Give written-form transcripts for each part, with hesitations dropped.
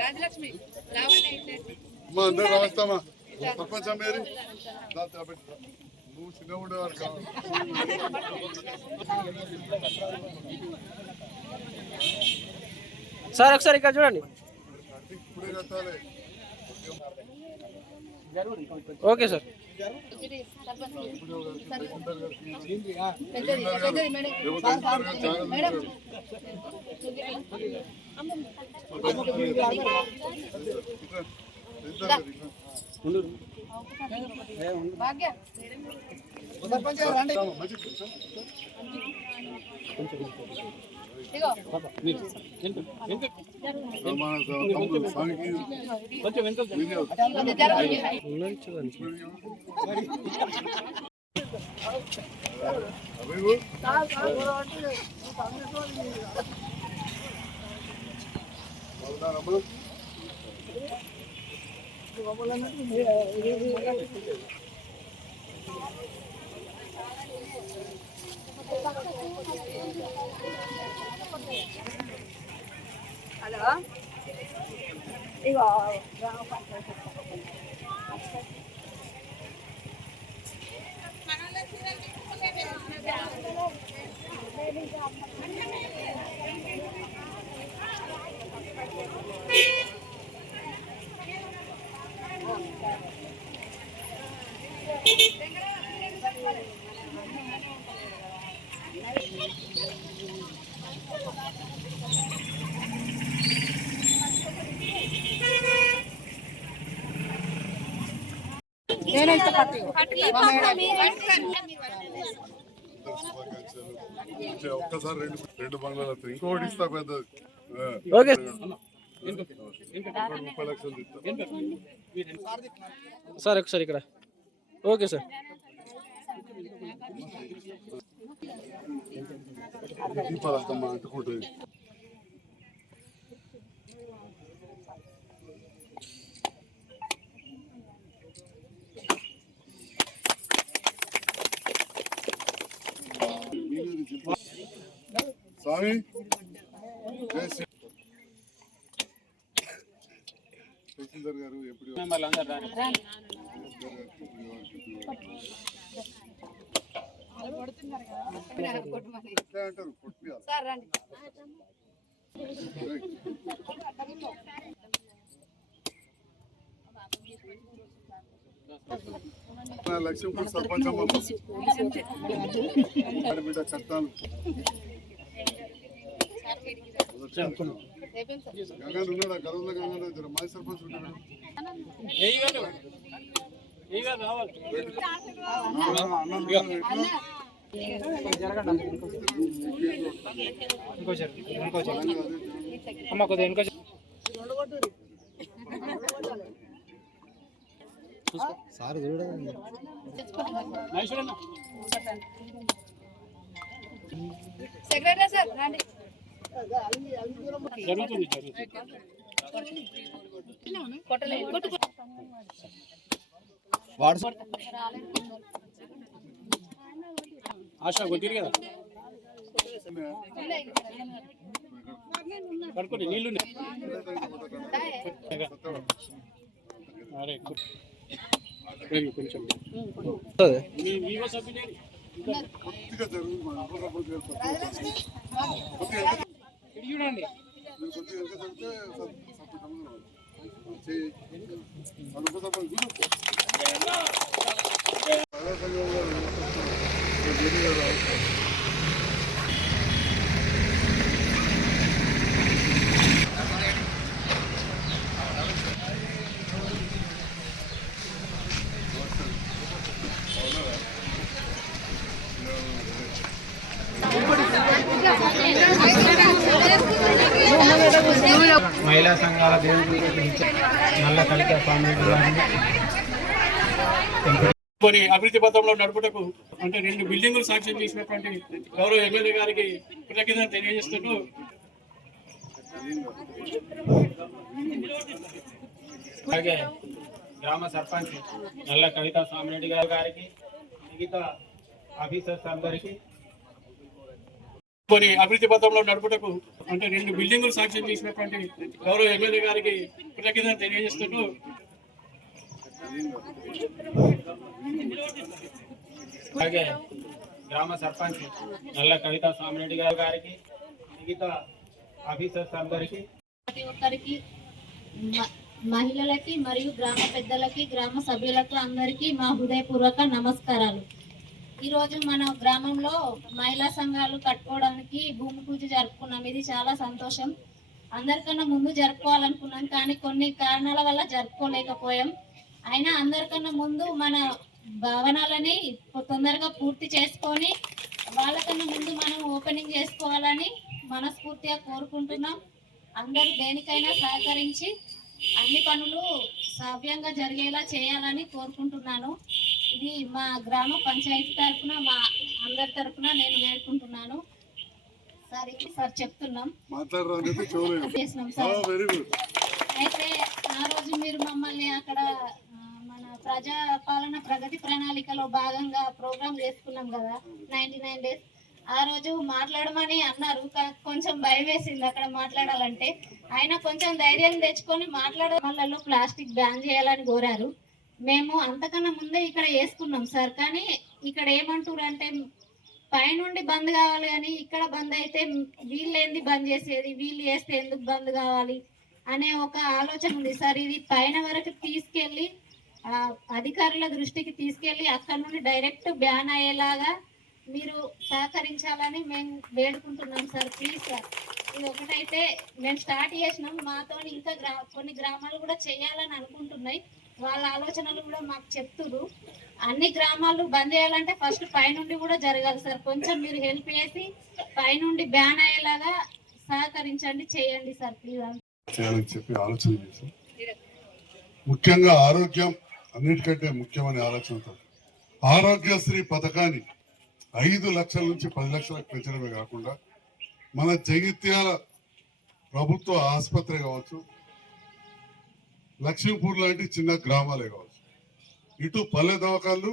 రాజలక్ష్మి అందరూ నమస్తమ్మా ప్రపంచ మేరీ నువ్వు చిన్న ఉండేవారు సార్ ఒకసారి ఇక్కడ చూడండి. ఇప్పుడే కట్టాలి. Okay sir. హలో ఇగో ఒక్కసారి రెండు బంగ్లాలు వస్తాయి. ఇంకోటి ఇస్తా పెద్దది. ఓకే 30 లక్షలు సార్ ఒకసారి ఇక్కడ. Okay sir. దీపాలమ్మా అంటుకుంటుంది. స్వామి తహసీల్దార్ గారు ఎప్పుడు అంటారు లక్ష్మీపూర్ సర్పంచ్ అమ్మ బిడ్డ కట్టాను గంగాధర్ ఉన్నాడా గర్వంలో గంగాధర్ మాజీ సర్పంచ్ ఉంటాడు సార్ చూడండి సెక్రటరీ సార్ రండి. ఆశ కొట్టిరు కదా పడుకోండి నీళ్ళు కొంచెం చూడండి మహిళా సంఘాల దేవుడి నల్ల కలిత కొన్ని అభివృద్ధి పథంలో నడుపుటకు అంటే 2 బిల్డింగులు సాక్ష్యం చేసినటువంటి గౌరవ ఎమ్మెల్యే గారికి కృతజ్ఞతలు తెలియజేస్తూ అలాగే గ్రామ సర్పంచ్ నల్ల కవిత సామిరెడ్డి గారికి మిగతా ఆఫీసర్స్ అందరికీ కొన్ని అభివృద్ధి పథంలో నడుపుటకు అంటే 2 బిల్డింగులు శాంక్షన్ చేసినటువంటి గౌరవ ఎమ్మెల్యే గారికి కృతజ్ఞతలు తెలియజేస్తూ అలాగే గ్రామ సర్పంచ్ నల్ల కవిత స్వామిరెడ్డి గారికి మిగతా ఆఫీసర్స్ అందరికీ ప్రతి ఒక్కరికి మహిళలకి మరియు గ్రామ పెద్దలకి గ్రామ సభ్యులకు అందరికీ మా హృదయపూర్వక నమస్కారాలు. ఈరోజు మన గ్రామంలో మహిళా సంఘాలు కట్టుకోవడానికి భూమి పూజ జరుపుకున్నాం. ఇది చాలా సంతోషం. అందరికన్నా ముందు జరుపుకోవాలనుకున్నాం, కానీ కొన్ని కారణాల వల్ల జరుపుకోలేకపోయాం. అయినా అందరికన్నా ముందు మన భవనాలని తొందరగా పూర్తి చేసుకొని వాళ్ళకన్నా ముందు మనం ఓపెనింగ్ చేసుకోవాలని మనస్ఫూర్తిగా కోరుకుంటున్నాం. అందరూ దేనికైనా సహకరించి అన్ని పనులు సవ్యంగా జరిగేలా చేయాలని కోరుకుంటున్నాను. ఇది మా గ్రామ పంచాయతీ తరఫున మా అందరి తరఫున నేను వేడుకుంటున్నాను. సార్ చెప్తున్నాం చేసినాం సార్. అయితే ఆ రోజు మీరు మమ్మల్ని అక్కడ మన ప్రజాపాలన ప్రగతి ప్రణాళికలో భాగంగా ప్రోగ్రామ్ చేసుకున్నాం కదా 99 days. ఆ రోజు మాట్లాడమని అన్నారు, కొంచెం భయం వేసింది అక్కడ మాట్లాడాలంటే. ఆయన కొంచెం ధైర్యం తెచ్చుకొని వాళ్ళలో ప్లాస్టిక్ బ్యాన్ చేయాలని కోరారు. మేము అంతకన్నా ముందే ఇక్కడ వేసుకున్నాం సార్. కానీ ఇక్కడ ఏమంటారు అంటే పైనుండి బంద్ కావాలి కానీ ఇక్కడ బంద్ అయితే వీళ్ళు ఏంది బంద్ చేసేది, వీళ్ళు వేస్తే ఎందుకు బంద్ కావాలి అనే ఒక ఆలోచన ఉంది సార్. ఇది పైన వరకు తీసుకెళ్ళి అధికారుల దృష్టికి తీసుకెళ్ళి అక్కడ నుండి డైరెక్ట్ బ్యాన్ అయ్యేలాగా మీరు సహకరించాలని మేము వేడుకుంటున్నాం సార్. ప్లీజ్ సార్, ఇది ఒకటైతే మేము స్టార్ట్ చేసినాం. మాతో ఇంకా కొన్ని గ్రామాలు కూడా చేయాలని అనుకుంటున్నాయి. వాళ్ళ ఆలోచనలు కూడా మాకు చెప్తున్నారు. అన్ని గ్రామాలు బంద్ చేయాలంటే ఫస్ట్ పైనుండి కూడా జరగాలి సార్. కొంచెం మీరు హెల్ప్ చేసి పైనుండి బ్యాన్ అయ్యేలాగా సహకరించండి, చేయండి సార్ ప్లీజ్. చేయాలని చెప్పి ఆలోచన చేశాం. ముఖ్యంగా ఆరోగ్యం అన్నిటికంటే ముఖ్యమైన ఆలోచనతో ఆరోగ్యశ్రీ పథకాన్ని 5 లక్షల నుంచి 10 లక్షలకు పెంచడమే కాకుండా మన జగిత్యాల ప్రభుత్వ ఆసుపత్రి కావచ్చు, లక్ష్మీపూర్ లాంటి చిన్న గ్రామాలే కావచ్చు, ఇటు పల్లె దవాఖాన్లు,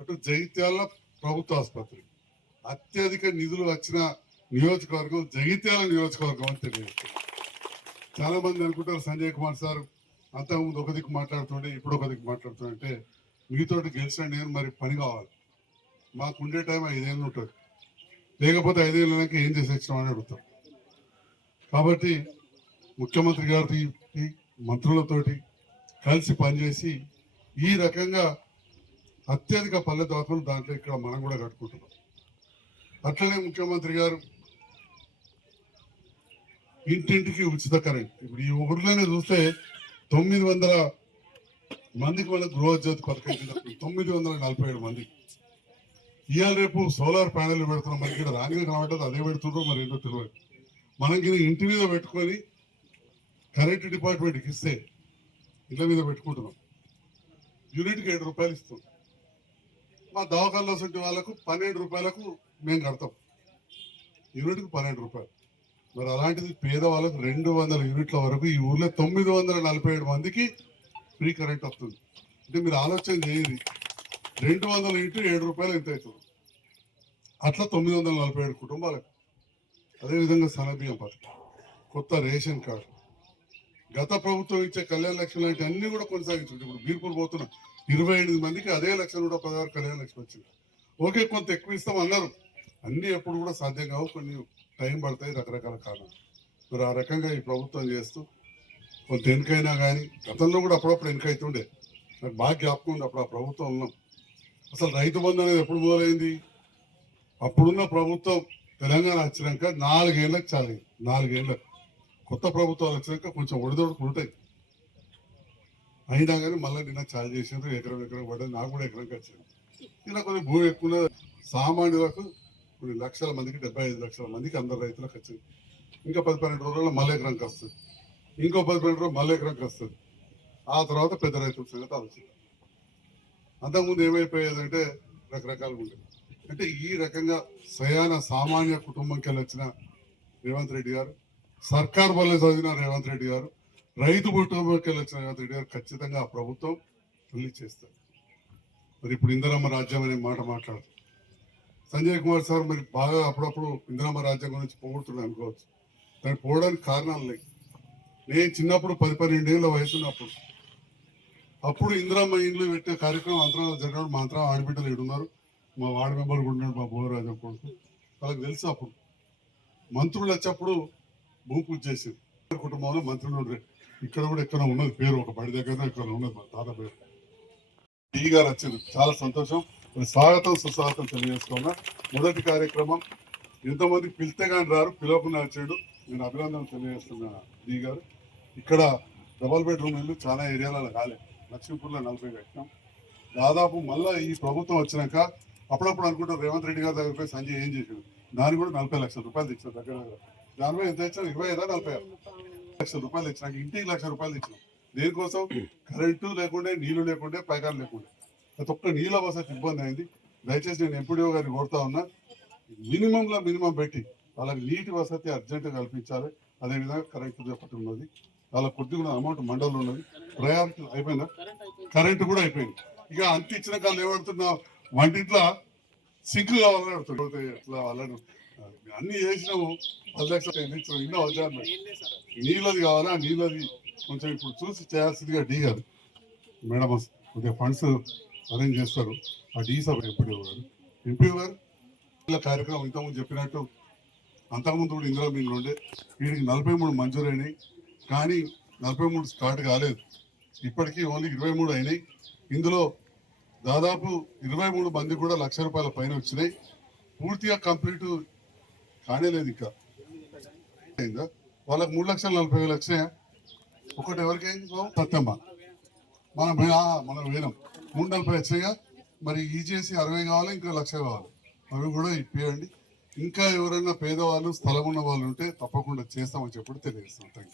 అటు జగిత్యాల ప్రభుత్వ ఆసుపత్రి, అత్యధిక నిధులు వచ్చిన నియోజకవర్గం జగిత్యాల నియోజకవర్గం అని తెలియజేస్తుంది. చాలా మంది అనుకుంటారు సంజయ్ కుమార్ సార్ అంతకుముందు ఒక దిక్కు మాట్లాడుతుండే ఇప్పుడు ఒక దిక్కు మాట్లాడుతుంటే మీతోటి గెలిచిన నేను మరి పని కావాలి, మాకు ఉండే టైం 5 ఏళ్ళు ఉంటుంది, లేకపోతే 5 ఏళ్ళకి ఏం చేసి వచ్చినామని అడుగుతాం. కాబట్టి ముఖ్యమంత్రి గారి మంత్రులతోటి కలిసి పనిచేసి ఈ రకంగా అత్యధిక పల్లె దవాఖాలు దాంట్లో ఇక్కడ మనం కూడా కట్టుకుంటున్నాం. అట్లనే ముఖ్యమంత్రి గారు ఇంటింటికి ఉచిత కరెంట్, ఇప్పుడు ఈ ఊర్లోనే చూస్తే 900 మందికి మన గృహజ్యోతి పథకం కింద 947 మందికి ఇవాళ రేపు సోలార్ ప్యానెల్ పెడుతున్నాం. మనకి ఇక్కడ రాంగ్ కాబట్టి అదే పెడుతుండ్రో మరి ఏంటో తెలియదు. మనకి ఇంటి మీద పెట్టుకొని కరెంట్ డిపార్ట్మెంట్కి ఇస్తే ఇళ్ళ మీద పెట్టుకుంటున్నాం. యూనిట్కి 7 రూపాయలు ఇస్తాం. మా దవాఖానలో ఉంటే వాళ్ళకు 12 రూపాయలకు మేము కడతాం, యూనిట్కి 12 రూపాయలు. మరి అలాంటిది పేదవాళ్ళకు 200 యూనిట్ల వరకు ఈ ఊర్లో 947 మందికి ఫ్రీ కరెంట్ వస్తుంది. అంటే మీరు ఆలోచన చేయండి, 200 ఇంటూ 7 రూపాయలు ఎంత అవుతుంది? అట్లా 947 కుటుంబాలకు. అదేవిధంగా సన్నబియ్యం పథకం, కొత్త రేషన్ కార్డు, గత ప్రభుత్వం ఇచ్చే కళ్యాణ లక్ష్మి లాంటి అన్ని కూడా కొనసాగించుకుంటే ఇప్పుడు బీర్పూర్ పోతున్న 28 మందికి అదే 1,16,000 కళ్యాణ లక్ష్మి వచ్చింది. ఓకే, కొంత ఎక్కువ ఇస్తాం అన్నారు. అన్ని ఎప్పుడు కూడా సాధ్యం కావు, కొన్ని టైం పడతాయి, రకరకాల కారణాలు. మరి ఆ రకంగా ఈ ప్రభుత్వం చేస్తూ కొంత ఎన్నికైనా కానీ గతంలో కూడా అప్పుడప్పుడు ఎన్నిక అవుతుండే. నాకు బాగా జ్ఞాపకం ఉంది, అప్పుడు ఆ ప్రభుత్వం ఉన్నాం. అసలు రైతు బంధు అనేది ఎప్పుడు మొదలైంది? అప్పుడున్న ప్రభుత్వం తెలంగాణ వచ్చినాక 4 ఏళ్ళకి చాలు. 4 ఏళ్ళకు కొత్త ప్రభుత్వాలు వచ్చినాక కొంచెం ఒడిదొడుకులు ఉంటాయి. అయినా కానీ మళ్ళీ నిన్న చాలు చేసినారు. ఎకరం పడ్డది, నాకు కూడా ఎకరంకి వచ్చింది. ఇలా కొన్ని భూమి ఎక్కువ సామాన్యులకు కొన్ని లక్షల మందికి 75 లక్షల మందికి అందరు రైతులకు వచ్చింది. ఇంకా 10-12 రోజుల్లో మళ్ళీ ఎకరంకి వస్తుంది, ఇంకో 10-12 రోజులు మళ్ళీ ఎకరంకి వస్తుంది. ఆ తర్వాత పెద్ద రైతుల సంగతి ఆలోచన. అంతకుముందు ఏమైపోయేదంటే రకరకాలుగా ఉండేది. అంటే ఈ రకంగా స్వయాన సామాన్య కుటుంబంకి వెళ్ళి వచ్చిన రేవంత్ రెడ్డి గారు, సర్కార్ వల్ల చదివిన రేవంత్ రెడ్డి గారు, రైతు కుటుంబంకి వెళ్ళి వచ్చిన రేవంత్ రెడ్డి గారు ఖచ్చితంగా ఆ ప్రభుత్వం రిలీజ్ చేస్తారు. మరి ఇప్పుడు ఇందిరమ్మ రాజ్యం అనే మాట మాట్లాడుతుంది. సంజయ్ కుమార్ సార్ మరి బాగా అప్పుడప్పుడు ఇందిరామ రాజ్యం గురించి పోగొడుతున్నాను అనుకోవచ్చు. దానికి పోవడానికి కారణాలు లేవు. నేను చిన్నప్పుడు 10-12 ఏళ్ళ వయసు ఉన్నప్పుడు అప్పుడు ఇందిరామ్మ ఇండ్లు పెట్టే కార్యక్రమం అంతరాలు జరగడం మా అంతరం ఆడబిడ్డలు ఏడున్నారు, మా వార్డు మెంబర్లు కూడా ఉన్నాడు, మా భోగరాజు కొడుకు. వాళ్ళకి తెలుసు అప్పుడు మంత్రులు వచ్చేప్పుడు భూమి పూజ చేసింది. కుటుంబంలో మంత్రులు ఉండే ఇక్కడ కూడా ఎక్కడ ఉన్నది పేరు, ఒక బడి దగ్గర ఇక్కడ ఉన్నది మా తాత పేరు. డి గారు వచ్చింది, చాలా సంతోషం. స్వాగతం సుస్వాగతం తెలియజేసుకున్నా. మొదటి కార్యక్రమం ఎంతమంది పిలిస్తే కానీ రారు, పిలవకుండా వచ్చాడు. నేను అభినందనలు తెలియజేస్తున్నా డి గారు. ఇక్కడ డబల్ బెడ్రూమ్ ఇల్లు చాలా ఏరియాలలో కాలేదు. లక్ష్మీపూర్లో 40 కట్టినాం. దాదాపు మళ్ళీ ఈ ప్రభుత్వం వచ్చినాక అప్పుడప్పుడు అనుకుంటాం రేవంత్ రెడ్డి గారి దగ్గర పోయి సంజయ్ ఏం చేశాడు, దానికి కూడా 40 లక్షల రూపాయలు తెచ్చాడు. దగ్గర దానిపై ఎంత ఇచ్చాడు, 25-40 లక్షల రూపాయలు ఇచ్చినాక ఇంటికి 1 లక్ష రూపాయలు ఇచ్చినాం. దేనికోసం? కరెంటు లేకుండే, నీళ్లు లేకుండే, పైకాలు లేకుండే. ప్రతి ఒక్క నీళ్ళ వసతి ఇబ్బంది అయింది. దయచేసి నేను ఎంపీడీఓ గారిని కోరుతా ఉన్నా, మినిమం పెట్టి వాళ్ళకి నీటి వసతి అర్జెంటుగా కల్పించాలి. అదేవిధంగా కరెంటు ఒకటి ఉన్నది, వాళ్ళ కొద్దిగా అమౌంట్ మండలంలో ఉన్నది. ప్రయారిటీ అయిపోయిందా? కరెంటు కూడా అయిపోయింది. ఇక అంత ఇచ్చిన కాళ్ళు ఏమడుతున్నా, వంటింట్లో సింక్ కావాలని అడుగుతుంది. ఎట్లా వాళ్ళను అన్ని చేసినాము, 10 లక్షలు ఇచ్చినాం. ఎన్నో అవసరం నీళ్ళది కావాలా, నీళ్ళది కొంచెం ఇప్పుడు చూసి చేయాల్సిందిగా డి గారు మేడం కొద్దిగా ఫండ్స్ అరేంజ్ చేస్తారు. ఆ డి సభ ఎంపీ గారు ఇలా కార్యక్రమం ఇంతకుముందు చెప్పినట్టు అంతకుముందు కూడా ఇందులో మీరు ఉండే వీడికి 43 మంజూరైనాయి, కానీ 43 స్టార్ట్ కాలేదు. ఇప్పటికీ ఓన్లీ 23 అయినాయి. ఇందులో దాదాపు 23 మంది కూడా 1 లక్ష రూపాయల పైన వచ్చినాయి. పూర్తిగా కంప్లీట్ కానేలేదు. ఇంకా అయిందా? వాళ్ళకి 3,40,000 వచ్చినాయా? ఒకటి ఎవరికైంది సత్యమ్మ, మనం పోయినాం. 340 వచ్చినాయా? మరి ఈ చేసి 60 కావాలి, ఇంకా 1 లక్ష కావాలి. అవి కూడా ఇప్పియండి. ఇంకా ఎవరైనా పేదవాళ్ళు స్థలం ఉన్న వాళ్ళు ఉంటే తప్పకుండా చేస్తామని చెప్పి తెలియజేస్తాం. Thank you.